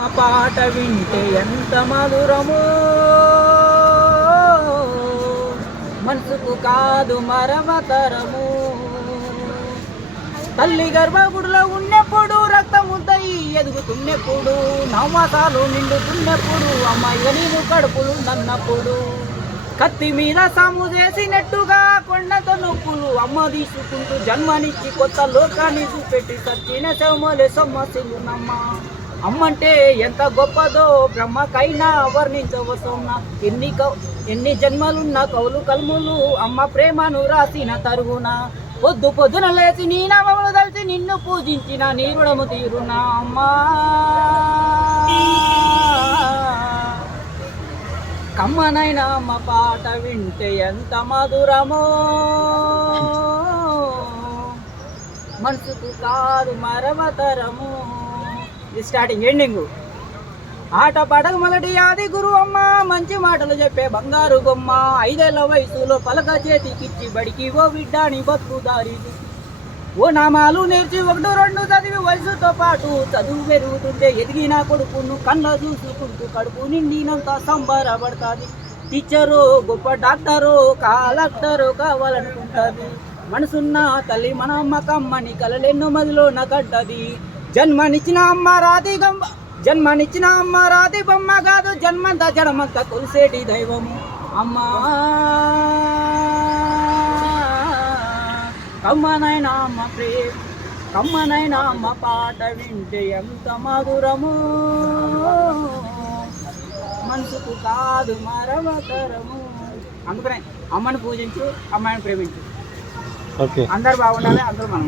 మా పాట వింటే ఎంత మధురమో, మనసుకు కాదు మరమతరము. తల్లి గర్భగుడిలో ఉన్నప్పుడు రక్తముద్దయి ఎదుగుతున్నప్పుడు, నవమాసాలు నిండుతున్నప్పుడు, అమ్మాయిగా నేను కడుపులు నన్నప్పుడు, కత్తి మీద సాము చేసినట్టుగా కొండంత నొప్పులు అమ్మ తీసుకుంటూ జన్మనిచ్చి కొత్త లోకాన్ని చూపెట్టి సచ్చిన శవమలే సొమ్మసిల్లునమ్మ. అమ్మంటే ఎంత గొప్పదో బ్రహ్మకైనా వర్ణించవసోన్నా. ఎన్ని జన్మలున్న కౌలు కల్ములు అమ్మ ప్రేమను రాసిన తరుగున. పొద్దు పొద్దున లేచి నీ నామములు తలిచి నిన్ను పూజించిన నీ రుణము తీరునా అమ్మా. కమ్మనైనా అమ్మ పాట వింటే ఎంత మధురమో, మనసుకు కాదు మరవతరము. ఇది స్టార్టింగ్. ఎండింగ్ ఆట పాటకు మొదటి ఆది గురు అమ్మ, మంచి మాటలు చెప్పే బంగారు బొమ్మ. 5 ఏళ్ల వయసులో పలక చేతికిచ్చి బడికి ఓ బిడ్డాని బతుకుదారి. ఓ నామాలు నేర్చి 1, 2 చదివి వయసుతో పాటు చదువు పెరుగుతుంటే ఎదిగిన కొడుకును కళ్ళ చూసుకుంటూ కడుపు నిండినంత సంబరపడుతుంది. టీచరు గొప్ప డాక్టరు కలెక్టరు కావాలనుకుంటుంది. మనసున్న తల్లి మన అమ్మ కమ్మని కలలెన్నో మదిలో నగడ్డది. జన్మనిచ్చిన అమ్మ రాతి బొమ్మ కాదు, జన్మంతా జడమంతా కొలిసేటి దైవము అమ్మా. కమ్మనైనా అమ్మ ప్రేమ, కమ్మనైనా అమ్మ పాట వింటే ఎంత మధురము, మనసుకు కాదు మరవతరము. అందుకనే అమ్మని పూజించు, అమ్మాయిని ప్రేమించు. అందరు బాగుండాలి, అందరూ మనం